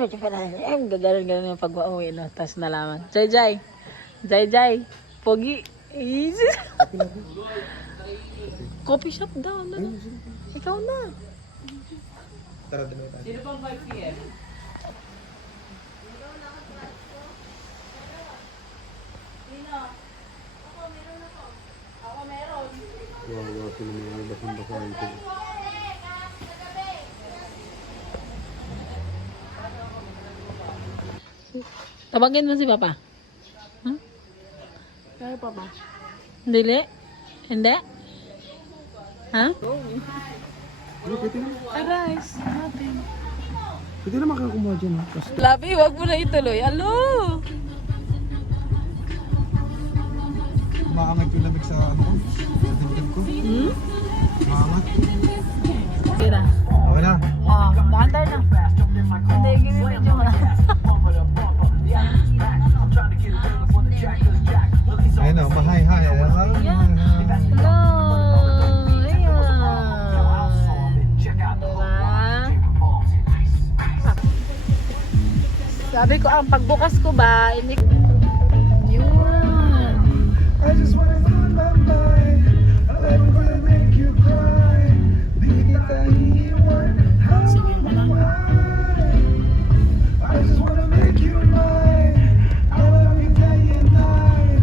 Ang gagalan-galan yung pag-uwi, no? Tapos nalaman. Jai. Pogi. Easy. Coffee shop daw. Ano? Ikaw na. Tara, dalawa tayo. Sino pang 5 p.m.? Wow, sila mga basang-basahin ko. Tawagin mo si Papa. Huh? Kaya pa ba? Dili? Hindi? Ha? Arise natin. Pwede naman kayo kumuha dyan, ha? Kasi Labi, wag mo na ituloy. Alo! maangat yung lamig sa ano ko. Sa dibdib ko. Hmm? Maangat. Okay na. Okay na. Oh, maandar na. Hindi, give mo na. Ayun na, mahay-hay. Hello! Ayan. Diba? Sabi ko, ang pagbukas ko ba, hindi... Yun. I just wanna run my mind. I'm gonna make you cry. Di kita iiwan. Sige mo na. I just wanna make you mine. I love you day and night.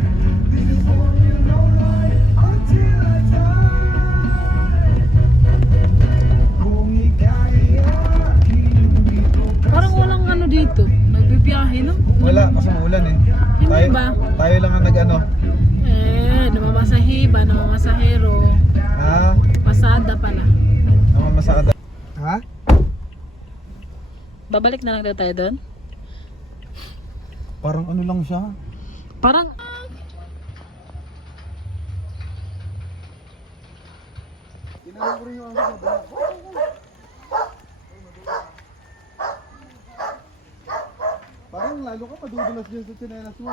This is what you know right until I die. Kung ika'y akin, dito ka Parang walang ano dito. Nagbibiyahe, no? wala, kasi maulan eh. Hindi ba? Tayo lang ang nag-ano. Namamasahe ba? Namamasahero. Ha? Pasada pala. Namamasada. Ha? Babalik na lang daw tayo doon. Parang ano lang siya. Parang... Tinanong ko rin yung ano sa parang lalo ka madudulas dyan sa tsinelas mo.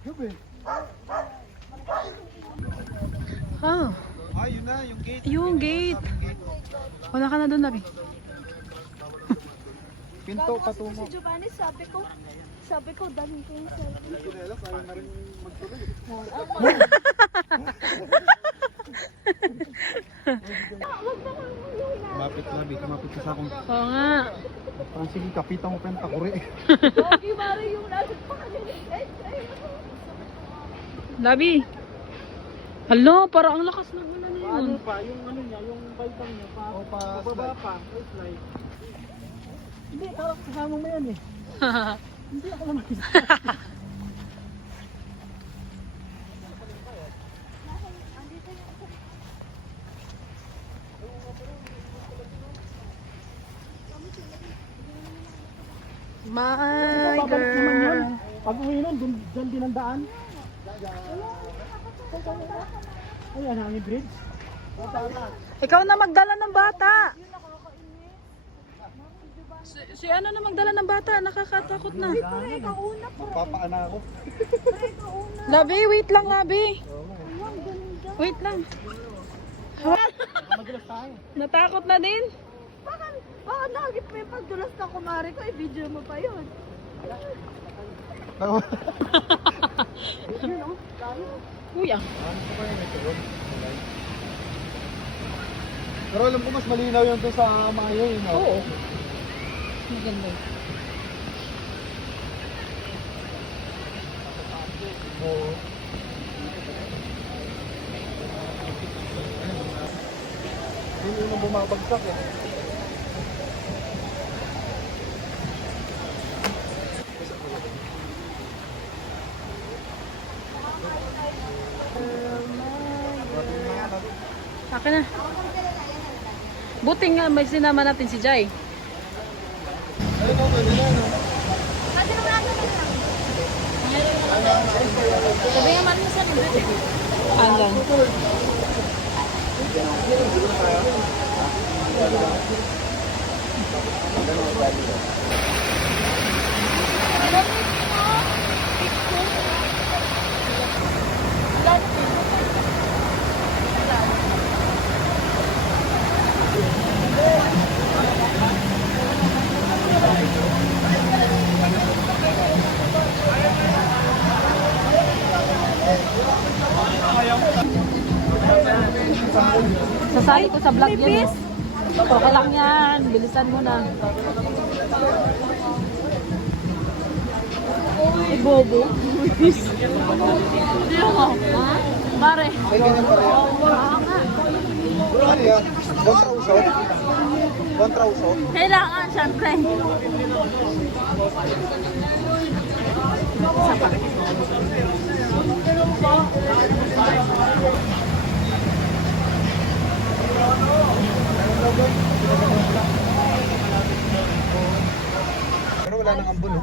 Gabi. Oh, Ah, yun na, yung gate. yung gate. Wala ka na doon, Labi. Pinto patungo. Si Giovanni, sabi ko, dalhin ko yung cellphone. Tsinelas, ayaw na rin magtuloy. Kumapit labi, kumapit ka sa akong. Oo nga. Parang sige, kapitan ko penta kuri. Okay, Mari, yung nasa pa kanina. Labi. Hello, parang ang lakas ng ulan na yun. Ano pa, yung ano niya, yung baitang niya, pababa pa, slide. Hindi, kasama mo yan eh. Hindi ako naman. My Babalik naman yan. girl. Pag uwi nun, dyan din ang daan. Ayan, hangin bridge. Ikaw na magdala ng bata. Si ano na magdala ng bata, nakakatakot na. Papaana ako. Labi, wait lang, Labi. Wait lang. Madulas tayo. Natakot na din. Baka nagip mo yung pagdulas na kumari ko, i-video mo pa yun. Kuya. Pero alam ko mas malinaw yun doon sa mga yun. No? Oo. Maganda. Oo. Yung unang bumabagsak eh. Akin na. Buti nga may sinama natin si Jai. Ano mo, ano na, no? Sabi nga man mo sa libet eh. Hanggang. Sasali ko sa vlog yan. Eh. Okay lang yan. Bilisan mo na. Ay, bobo. Hindi ako. Ha? Pare. Ano yan? Kontra-usok? Kontra-usok? Kailangan, syempre. Isa pa. Pero wala nang ambon, no?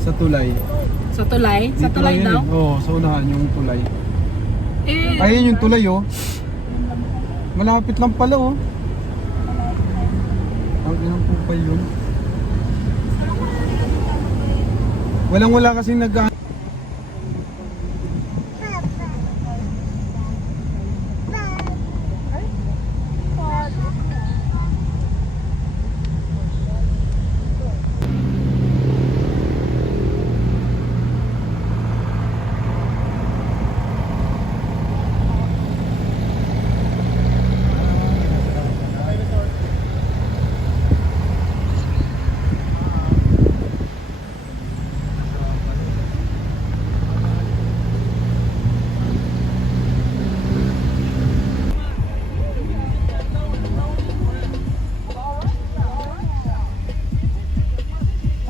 Sa tulay. Sa tulay? Sa Dito tulay lang yan daw? eh. Oo, sa unahan yung tulay. Eh, Ayun yung tulay, oh. Malapit lang pala, oh. Ang inang pupay yun. Walang-wala kasing nag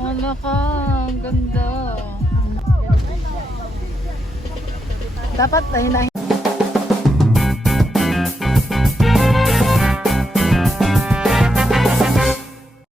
wala ka. Ang ganda. Dapat,